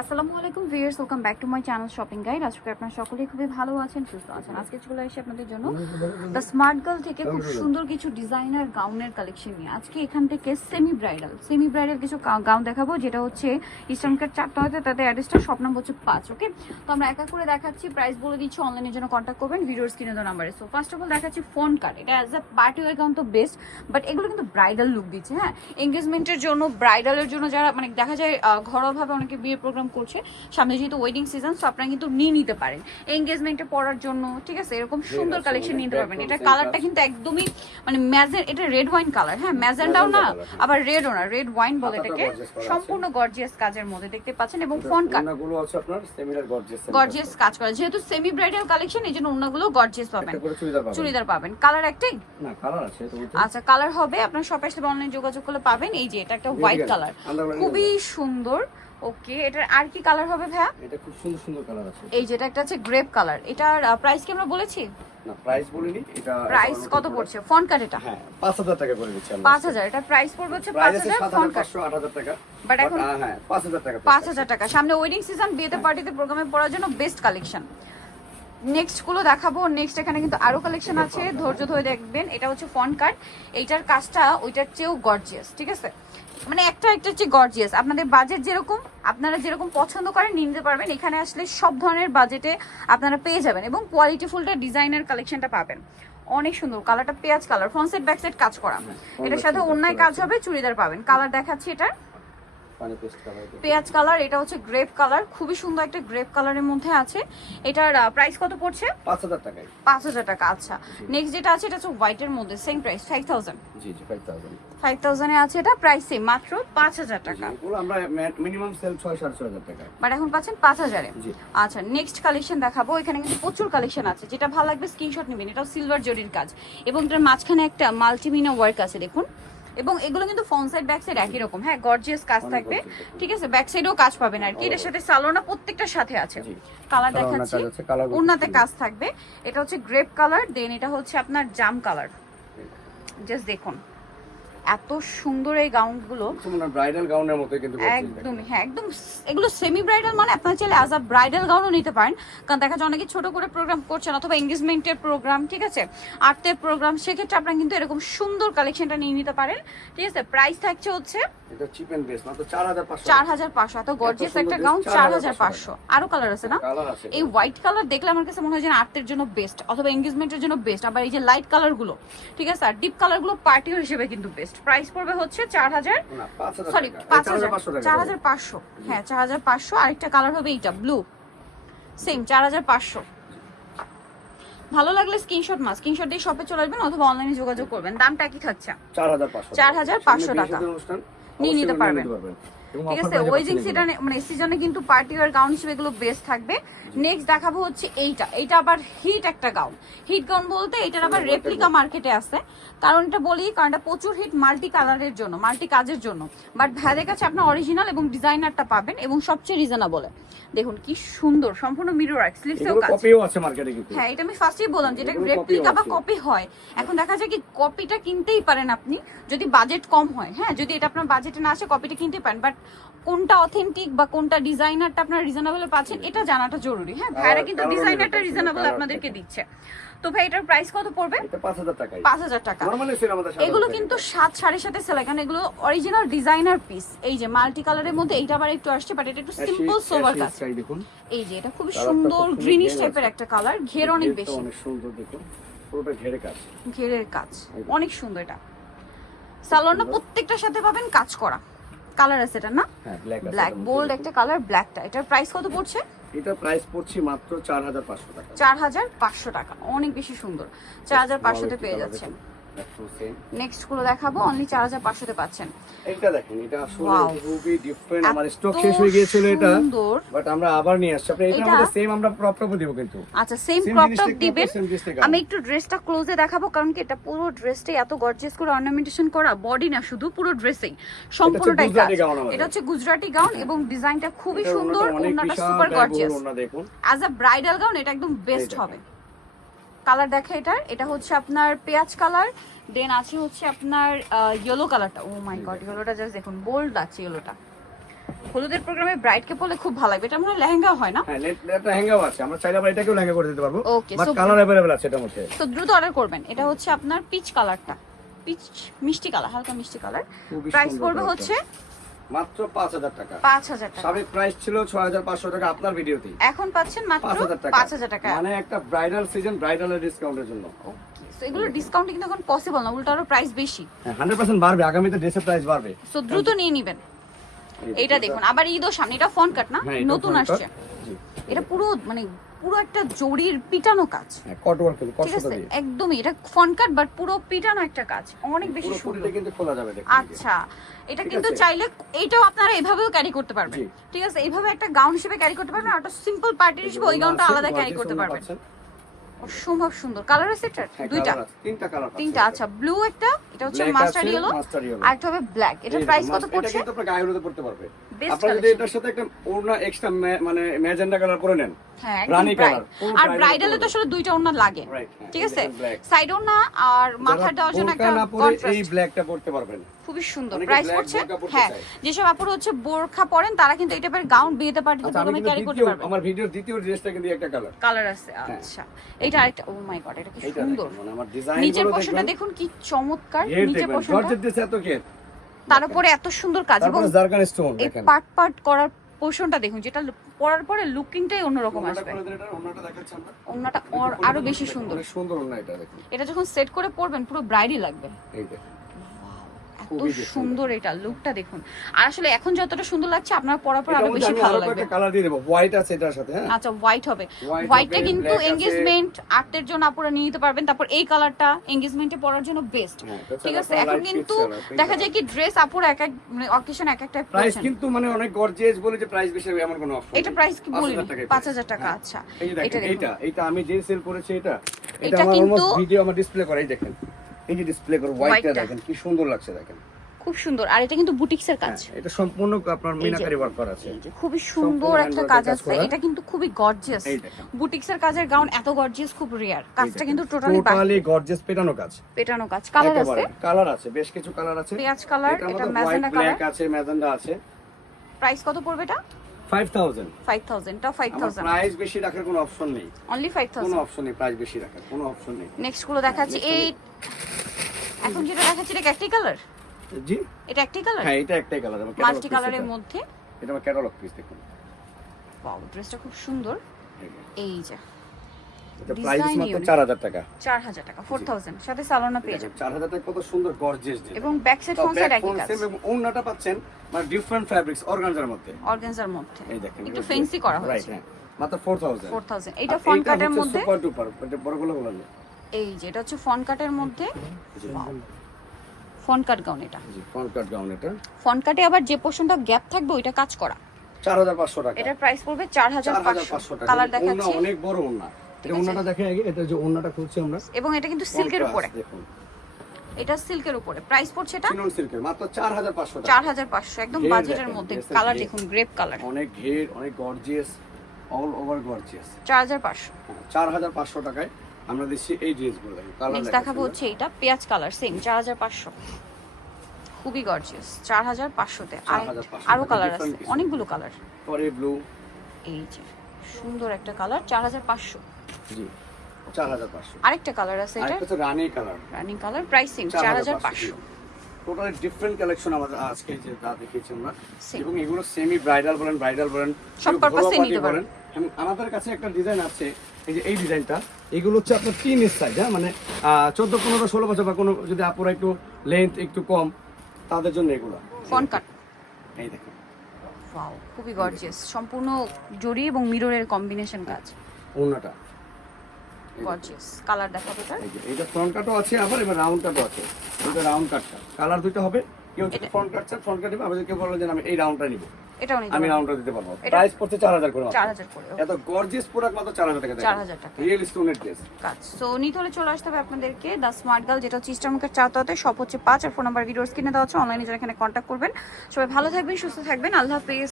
আসসালামু আলাইকুম viewers, welcome back to my channel shopping guide. আজকে আপনারা সকলেই খুবই ভালো আছেন, সুস্থ আছেন। আজকে চলে এসে আপনাদের জন্য দ্য স্মার্ট গার্ল থেকে খুব সুন্দর কিছু ডিজাইনার গাউনের কালেকশন নিয়ে। আজকে এখান থেকে সেমি ব্রাইডাল কিছু গাউন দেখাবো, যেটা হচ্ছে ইস্টার্ন কাট 4টা হতে তাদের অ্যাড্রেসটা শপ নাম্বার হচ্ছে 5। ওকে, তো আমরা এক এক করে দেখাচ্ছি, প্রাইস বলে দিচ্ছি, অনলাইনের জন্য কন্ট্যাক্ট করবেন ভিডিওর স্ক্রিনে দেওয়া নাম্বারে। সো ফার্স্ট অফ অল দেখাচ্ছি ফোন কাট। এটা as a party war gown তো বেস্ট, বাট এগুলো কিন্তু ব্রাইডাল লুক দিচ্ছে। হ্যাঁ, এঙ্গেজমেন্টের জন্য, ব্রাইডালের জন্য, যারা মানে দেখা যায় ঘরোয়াভাবে অনেকে বিয়ের প্রোগ্রাম করছে, সামনে যেহেতু ওয়েডিং সিজন, সো আপনারা কিন্তু নিয়ে নিতে পারেন এঙ্গেজমেন্টে পরার জন্য। ঠিক আছে, এরকম সুন্দর কালেকশন নিতে পারবেন। এটা কালারটা কিন্তু একদমই মানে ম্যাজেন, এটা রেড ওয়াইন কালার। হ্যাঁ, ম্যাজেন্টাও না, আবার রেডও না, রেড ওয়াইন বলে এটাকে। সম্পূর্ণ গর্জিয়াস কাজের মধ্যে দেখতে পাচ্ছেন, এবং ফোন কাটগুলো আছে আপনার সেমিনার গর্জিয়াস কাজ করা। যেহেতু সেমি ব্রাইডাল কালেকশন, এই জন্য ওনাগুলো গর্জিয়াস পাবেন, চুড়িদার পাবেন। কালার একটাই না, কালার আছে। আচ্ছা, কালার হবে, আপনার শপে আসলে অনলাইন যোগাযোগ করলে পাবেন। এই যে এটা একটা হোয়াইট কালার, খুবই সুন্দর। ওকে, এটার আর কি কালার হবে ভাইয়া? এটা খুব সুন্দর সুন্দর কালার আছে। এই যেটা একটা আছে গ্রেপ কালার। এটার প্রাইস কি আমরা বলেছি? না, প্রাইস বলিনি। এটা প্রাইস কত পড়ছে ফোন কাট? এটা হ্যাঁ 5000 টাকা করে দিচ্ছি আমরা। 5000, এটা প্রাইস পড়বে হচ্ছে 5000 ফোন কাট। 8000 টাকা, বাট এখন হ্যাঁ 5000 টাকা। 5000 টাকা সামনে ওয়েডিং সিজন, বিয়েতে পার্টিতে প্রোগ্রামে পড়ার জন্য বেস্ট কালেকশন। নেক্সট গুলো দেখাবো। নেক্সট এখানে কিন্তু আরো কালেকশন আছে, ধৈর্য ধরে দেখবেন। এটা হচ্ছে ফন কাট, এইটার কাজটা ওইটার চেয়েও গর্জিয়াস। ঠিক আছে, মানে একটা চেয়ে গর্জিয়াস। আপনাদের বাজেট যেরকম, আপনারা যেরকম পছন্দ করেন নিয়ে নিতে পারবেন। এখানে আসলে সব ধরনের বাজেটে আপনারা পেয়ে যাবেন, এবং কোয়ালিটি ফুলটা ডিজাইনার কালেকশনটা পাবেন। অনেক সুন্দর কালারটা, পেঁয়াজ colour, front side back side কাজ করা। এটার সাথে অন্যায় কাজ হবে, চুড়িদার পাবেন। কালার দেখাচ্ছি, এটা পেঁয়াজ কালার, এটা হচ্ছে গ্রেপ কালার, খুবই সুন্দর একটা গ্রেপ কালারের মধ্যে আছে। এটার প্রাইস কত পড়ছে? 5000 টাকা। 5000 টাকা। আচ্ছা, নেক্সট যেটা আছে, এটা হচ্ছে হোয়াইটের মধ্যে, সেম প্রাইস 5000। জি জি 5000। 5000 এ আছে, এটা প্রাইস সেম, মাত্র 5000 টাকা। এগুলো আমরা মিনিমাম সেল 6-6.5 টাকা, বাট এখন পাচ্ছেন 5000 এ। জি। আচ্ছা, নেক্সট কালেকশন দেখাবো। এখানে কিন্তু প্রচুর কালেকশন আছে, যেটা ভালো লাগবে স্ক্রিনশট নেবেন। এটাও সিলভার জরির কাজ, এবং এটার মাঝখানে একটা মাল্টিমিনা ওয়ার্ক আছে, দেখুন। এবং এগুলো কিন্তু ফ্রন্ট সাইড ব্যাক সাইড একই রকম। হ্যাঁ, গর্জিয়াস কাজ থাকবে। ঠিক আছে, ব্যাক সাইডেও কাজ পাবেন আর কি। এটার সাথে সালোনা প্রত্যেকটার সাথে আছে। কালার দেখাচ্ছি, ওন্নাতে কাজ থাকবে। এটা হচ্ছে গ্রেপ কালার, দেন এটা হচ্ছে আপনার জাম কালার। জাস্ট দেখুন এত সুন্দর এই গাউনগুলো, ব্রাইডাল গাউনের মতো কিন্তু একদমই। হ্যাঁ, একদম এগুলো সেমি ব্রাইডাল, মানে আপনারা চাইলে অ্যাজ আ ব্রাইডাল গাউনও নিতে পারেন। কারণ দেখা যায় অনেকে ছোট করে প্রোগ্রাম করছেন, অথবা এঙ্গেজমেন্টের প্রোগ্রাম, ঠিক আছে, আর্টের প্রোগ্রাম, সেক্ষেত্রে আপনারা কিন্তু এরকম সুন্দর কালেকশনটা নিয়ে নিতে পারেন। ঠিক আছে, প্রাইস থাকছে হচ্ছে এটা চিপ এন্ড বেস্ট, মাত্র 4500। 4500, এত গর্জিয়াস একটা গাউন 4500। আরো কালার আছে না? এই হোয়াইট কালার দেখলে আমার কাছে মনে হয় যে আর্টের জন্য বেস্ট, অথবা এঙ্গেজমেন্টের জন্য বেস্ট। আবার এই যে লাইট কালার গুলো, ঠিক আছে, আর ডিপ কালার গুলো পার্টি হিসেবে কিন্তু বেস্ট। প্রাইস পড়বে হচ্ছে 4000, সরি 4500। হ্যাঁ 4500। আরেকটা কালার হবে এইটা ব্লু, সেম 4500। ভালো লাগলে স্ক্রিনশট দিয়ে শপে চলে আসবেন, অথবা অনলাইনে যোগাযোগ করবেন। দামটা কি থাকছে? 4500 টাকা নিয়ে নিতে পারবেন। ঠিক আছে, ওয়েডিং সিজনে মানে সিজনে কিন্তু পার্টি ওয়্যার গাউন হিসেবে এগুলো বেস্ট থাকবে। নেক্সট দেখাবো হচ্ছে এইটা আবার হিট একটা গাউন। হিট গাউন বলতে এটার আবার রেপ্লিকা মার্কেটে আছে। কারণ এটা বলি, কারণ এটা প্রচুর হিট মাল্টি কালারের জন্য, মাল্টি কাজের জন্য। বাট ভাইদের কাছে আপনার অরিজিনাল এবং ডিজাইনারটা পাবেন, এবং সবচেয়ে রিজনেবল। দেখুন কি সুন্দর, সম্পূর্ণ মিরর ওয়ার্ক, স্লিভসেও কাজ। কপিও আছে মার্কেটে কিন্তু। হ্যাঁ, এটা আমি ফার্স্টেই বললাম যেটা রেপ্লিকা বা কপি হয়। এখন দেখা যায় কি কপিটা কিনতেই পারেন আপনি, যদি বাজেট কম হয়। হ্যাঁ, যদি এটা আপনার বাজেটে না আসে, কপিটা কিনতে পারেন। বাট কোনটা অথেন্টিক বা কোনটা ডিজাইনারটা আপনার রিজনেবল পাচ্ছেন, এটা জানাটা জরুরি। হ্যাঁ, ভাইরা কিন্তু ডিজাইনারটা রিজনেবল আপনাদেরকে দিচ্ছে। তো ভাই এটার প্রাইস কত পড়বে? এটা 5000 টাকা। 5000 টাকা। এগুলো কিন্তু 7-7.5 সেল, কারণ এগুলো অরিজিনাল ডিজাইনার পিস। এই যে মাল্টি কালারের মধ্যে এইটা আবার একটু আসছে, বাট এটা একটু সিম্পল সোবার কাজ। এই যে এটা খুবই সুন্দর গ্রিনিশ টাইপের একটা কালার, ঘের অনেক বেশি, অনেক সুন্দর। দেখুন পুরোটা ঘেরের কাজ অনেক সুন্দর। এটা সালোয়ারটা প্রত্যেকটার সাথে পাবেন কাজ করা। কালার আছে এটা না? হ্যাঁ, ব্ল্যাক বোল্ড একটা কালার, ব্ল্যাকটা। এটার প্রাইস কত পড়ছে? এটা প্রাইস পড়ছে মাত্র 4500 টাকা। 4500 টাকা, অনেক বেশি সুন্দর। 4500 তে পেয়ে যাচ্ছেন। নেক্সট গুলো দেখাবো, অনলি 4500 তে পাচ্ছেন। এটা দেখেন, এটা আসলে খুবই ডিফারেন্ট। আমার স্টক শেষ হয়ে গিয়েছিল এটা, বাট আমরা আবার নিয়ে আসছি। আপনি এটার মধ্যে সেম আমরা ক্রপ টপ দেব কিন্তু। আচ্ছা, সেম ক্রপ টপ দিবেন। আমি একটু ড্রেসটা ক্লোজে দেখাবো, কারণ কি এটা পুরো ড্রেসটাই এত গর্জিয়াস করে অর্নামেন্টেশন করা, বডি না শুধু, পুরো ড্রেসেই সম্পূর্ণটাই কাজ। এটা হচ্ছে গুজরাটি গাউন, এবং ডিজাইনটা খুবই সুন্দর, ওন্নাটা super gorgeous. As a bridal gown এটা একদম বেস্ট হবে। কালার দেখে এটা হচ্ছে আপনার পেঁয়াজ কালার, দেন আছে হচ্ছে আপনার ইয়েলো কালারটা। ও মাই গড, ইয়েলোটা জাস্ট দেখুন, বোল্ড আছে ইয়েলোটা। হলুদের প্রোগ্রামে ব্রাইডকে পরলে খুব ভালো লাগবে। এটা মনে হয় লেহেঙ্গা হয় না? হ্যাঁ, এটা লেহেঙ্গাও আছে, আমরা চাইলে আবার এটাকেও লেহেঙ্গা করে দিতে পারবো। Okay, but so- colour available আছে এটার মধ্যে। তো দ্রুত অর্ডার করবেন। এটা হচ্ছে আপনার পিচ কালারটা, পিচ মিষ্টি কালার, হালকা মিষ্টি কালার। খুবই প্রাইস সুন্দর পড়বে কালারটা। হচ্ছে মাত্র 5000 টাকা। 5000 টাকা। সাবেক প্রাইস ছিল 6500 টাকা আপনার ভিডিওতেই। এখন পাচ্ছেন মাত্র 5000 টাকা। 5000 টাকা। মানে একটা ব্রাইডাল সিজন, ব্রাইডালের ডিসকাউন্টের জন্য। ওকে, সো এগুলো ডিসকাউন্ট কিন্তু এখন পসিবল না, উল্টো আরো প্রাইস বেশি। হ্যাঁ, 100% বাড়বে, আগামীতে ড্রেসের প্রাইস বাড়বে। সো দ্রুত নিয়ে নেবেন। এটা দেখুন, আবার ঈদও সামনে, এটা ফন কাট না, হ্যাঁ, এটা নতুন ফোন কাট। আসছে। জি। এটা পুরো মানে পুরো একটা জরির পিটানো কাজ, হ্যাঁ, কট ওয়ার্ক ঠিক কষ্ট আছে? দিয়ে। একদমই এটা ফন কাট বাট পুরো পিটানো একটা কাজ, অনেক বেশি পুরো সুন্দর। কুটিটা কিন্তু খোলা যাবে দেখুন। আচ্ছা, এটা ঠিক কিন্তু আছে। চাইলে এটাও আপনারা এভাবেও ক্যারি করতে পারবেন, জি। ঠিক আছে? এইভাবে একটা গাউন হিসেবে ক্যারি করতে পারবেন, আর একটা সিম্পল পার্টির হিসেবে ওই গাউনটা আলাদা ক্যারি করতে পারবেন। অসম্ভব সুন্দর কালার আছে এটার, দুইটা, তিনটা কালার, তিনটা। আচ্ছা, ব্লু একটা, এটা হচ্ছে Black মাস্টার্ড আছে, ইয়েলো, mustard yellow। আর একটা হবে ব্ল্যাক। এটা প্রাইস কত এটা পড়ছে? কিন্তু আপনি গায়ে হলুদে পড়তে পারবে। Best আপনারা যদি collection। এটার সাথে একটা ওড়না এক্সট্রা মানে ম্যাজেন্ডা কালার করে নেন, হ্যাঁ, রানী একদম কালার, bright। আর ব্রাইডালে তো আসলে দুইটা ওড়না লাগে, Right, হ্যাঁ, ঠিক এই আছে? দেখেন black। সাইড ওড়না আর মাথার দেওয়ার জন্য একটা বোরকা না পরে এই কন্ট্রাস্ট, ব্ল্যাকটা পড়তে পারবেন। খুবই সুন্দর। অনেকে প্রাইস black পড়ছে, বোরকা পরতে হ্যাঁ, চায়। যেসব আপুরা হচ্ছে বোরখা পরেন তারা কিন্তু এই টাইপের গাউন বিয়েতে পার্টিতে আচ্ছা, আমি প্রোগ্রামে কিন্তু ক্যারি করতে দ্বিতীয়, পারবেন। আমার ভিডিওর দ্বিতীয় ড্রেসটা কিন্তু একটা কালার। কালার আছে, আচ্ছা। এটা আরেকটা, ও মাই গড, এটা কি এইটা সুন্দর। দেখুন, মানে আমার ডিজাইন নিচের গুলো পোর্শনটা দেখুন, দেখুন কি চমৎকার, ঘের নিচের দেখবেন, পোর্শনটা, জর্জেট ড্রেস এত ঘের, তার উপরে এত সুন্দর কাজ, এবং তারপরে জারকান স্টোন এই দেখেন। পার্ট পার্ট করার পোর্শনটা দেখুন, যেটা পরার পরে লুকিংটাই অন্যরকম ওড়নাটা আসবে। করে দিন, এটা ওড়নাটা দেখাচ্ছি আমরা। ওড়নাটা আরো বেশি সুন্দর। অনেক সুন্দর ওড়না এটা দেখুন। এটা যখন সেট করে পরবেন পুরো ব্রাইডই লাগবে, এই দেখুন। এত খুবই সুন্দর। সুন্দর এটা, লুকটা দেখুন। আর আসলে এখন যতটা সুন্দর লাগছে আপনার পরার পর এটার আরো মধ্যে বেশি আমি ভালো আরো লাগবে। কয়েকটা কালার দিয়ে দেবো, হোয়াইট আছে এটার সাথে, হ্যাঁ। আচ্ছা, হোয়াইট হবে। White হোয়াইটটা হবে, কিন্তু black আছে। এনগেজমেন্ট আর্টের জন্য আপনারা নিয়ে নিতে পারবেন। তারপর এই কালারটা এনগেজমেন্টে পরার জন্য বেস্ট, হ্যাঁ, এটা ঠিক হচ্ছে আছে? আপনার এখন light কিন্তু pink color, pink দেখা color। যায় কি ড্রেস আপুরা এক এক মানে অকেশন এক এক টাইপ প্রাইস পরছেন। কিন্তু মানে অনেক গর্জিয়াস বলে যে প্রাইস বেশি হবে এমন কোনো অপশন এটা প্রাইস কি বলি 5000 টাকায় 5000 টাকা। হ্যাঁ। আচ্ছা, এই যে এটা দেখেন, দেখুন, এইটা আমি যে সেল করেছি এটা এটা আমার কিন্তু- অলমোস্ট ভিডিও আমার ডিসপ্লে করে, এই দেখেন, এই যে ডিসপ্লে করে হোয়াইটটা White টা। দেখেন কি সুন্দর লাগছে দেখেন। খুব সুন্দর। আর এটা কিন্তু বুটিক্সের কাজ, হ্যাঁ, এটা সম্পূর্ণ আপনার মিনাকারি ওয়ার্ক করা আছে। এই যে খুবই সুন্দর সম্পূর্ণ একটা handwork কাজ কাজ আছে। করা। এটা কিন্তু খুবই গর্জিয়াস। এই দেখেন। বুটিক্সের কাজের গাউন এত গর্জিয়াস খুব রেয়ার। কাজটা কিন্তু টোটালি গর্জিয়াস পেটানো কাজ। পেটানো কাজ। কালার আছে, কালার আছে, বেশ কিছু কালার আছে। পেঁয়াজ কালার, এটার এটা মধ্যে ম্যাজেন্ডা হোয়াইট, কালার। ব্ল্যাক আছে, ম্যাজেন্ডা আছে। প্রাইস কত পড়বে এটা? 5000। 5000 টা, আমার 5000 প্রাইস বেশি রাখার কোনো অপশন নেই, অনলি কোনো 5000। অপশন নেই, প্রাইস বেশি রাখার কোনো অপশন নেই। নেক্সট গুলো দেখাচ্ছি। এই এখন যেটা দেখাচ্ছি এটা একটাই কালার, জি, এটা একটাই কালার, হ্যাঁ, এটা একটাই কালার। আমার মাল্টি কালারের মধ্যে। এটা আমার ক্যাটালগ পিস দেখুন। ওয়াও, ড্রেসটা খুব সুন্দর। এই যে এটা প্রাইস Design মাত্র unique। 4000 টাকা। 4000 টাকা, 4000 সাথে সালোনা পেয়ে যাবেন। 4000 টাকা কত সুন্দর গর্জিয়াস ডিজাইন। এবং ব্যাক সাইড ফ্রন্ট সাইড একই কাজ, এবং ওন্নাটা পাচ্ছেন মানে ডিফারেন্ট ফ্যাব্রিক্স অর্গানজার মধ্যে। অর্গানজার মধ্যে এই দেখেন, একটু ফ্যান্সি করা রাইট, হয়েছে। হ্যাঁ, মাত্র 4000। 4000 এটা ফ্রন্ট কাটের মধ্যে। সুপার ডুপার, এটা বড়গুলো বলেন। এই যে এটা হচ্ছে ফ্রন্ট কাটের মধ্যে, ফ্রন্ট কাট গাউন। এটা জি, ফ্রন্ট কাট গাউন। এটা ফ্রন্ট কাটে আবার যে পোর্শনটা গ্যাপ থাকবে ওইটা কাজ করা। 4500 টাকা। এটার প্রাইস পড়বে 4500 টাকা। কালার ওন্না দেখাচ্ছি। অনেক বড় ওন্না। এটা ওন্নাটা দেখে আগে, এটা যে ওন্নাটা খুলছি আমরা, এবং এটা কিন্তু সিল্কের উপরে, দেখুন, এটা সিল্কের উপরে। প্রাইস পড়ছে এটা চিনন সিল্কের মাত্র 4500 টাকা। 4500, একদম ঘের বাজেটের দেখেন, মধ্যে। ড্রেসের কালার ঘের। দেখুন, গ্রেপ কালার। অনেক ঘের, অনেক গর্জিয়াস, অল ওভার গর্জিয়াস। 4500। 4500 টাকায় আমরা দিচ্ছি এই ড্রেসগুলো। দেখুন কালার নেক্সট দেখাবো হচ্ছে এটা পেঁয়াজ কালার, সেম 4500, খুবই গর্জিয়াস। 4500 তে 4500 আরো কালার different আছে, কিছু। অনেকগুলো কালার। পরে ব্লু, এই যে সুন্দর একটা কালার, 4500। জি, 4500। আরেকটা কালার আছে, এটা আরেকটা হচ্ছে rani colour, running colour, price same 4500। Totally different collection আমাদের আজকে যে যা দেখিয়েছি আমরা। Same। এবং এগুলো সেমি ব্রাইডাল বলেন, ব্রাইডাল বলেন, সব কেউ purpose এ ঘরোয়া নিতে party বলেন। এবং আমাদের কাছে একটা ডিজাইন আছে, এই যে এই ডিজাইনটা, এগুলো হচ্ছে আপনার 3 সাইজ, হ্যাঁ, মানে 14, 15, 16 বছর বা কোনো যদি আপুরা একটু লেন্থ একটু কম, তাদের জন্য এগুলো। ফ্রন্ট কাট, এই দেখুন, ওয়াও, খুবই গর্জিয়াস। সম্পূর্ণ জরি এবং মিররের কম্বিনেশন কাজ, ওন্নাটা গর্জিয়াস। কালার দেখাবো এটা। এই যে এটা ফ্রন্ট কাটও আছে, আবার এবার রাউন্ড কাটও আছে। এটা রাউন্ড কাটটা, কালার দুটো হবে। কেউ যদি ফ্রন্ট কাট চায় ফ্রন্ট কাট দিবে, আবার যদি কেউ বলে যে আমি এই রাউন্ডটা নিব, এটাও নিতে আমি পারবেন। রাউন্ডটা দিতে পারবো। এটা- প্রাইস পড়ছে 4000 করে মাত্র। 4000 করে, এত গর্জিয়াস প্রোডাক্ট মাত্র 4000 টাকা। 4000 টাকা। রিয়েল স্টোনের ড্রেস। কাজ। সো নিতে হলে চলে আসতে হবে আপনাদেরকে দ্য স্মার্ট গার্ল, যেটা হচ্ছে ইস্টারমার্কেট চাওতাতে, সব হচ্ছে 5 আর ফোন নাম্বার ভিডিওস কিনে দেওয়া হচ্ছে। অনলাইনে যারা এখানে কন্ট্যাক্ট করবেন। সবাই ভালো থাকবেন, সুস্থ থাকবেন, আল্লাহ হাফেজ।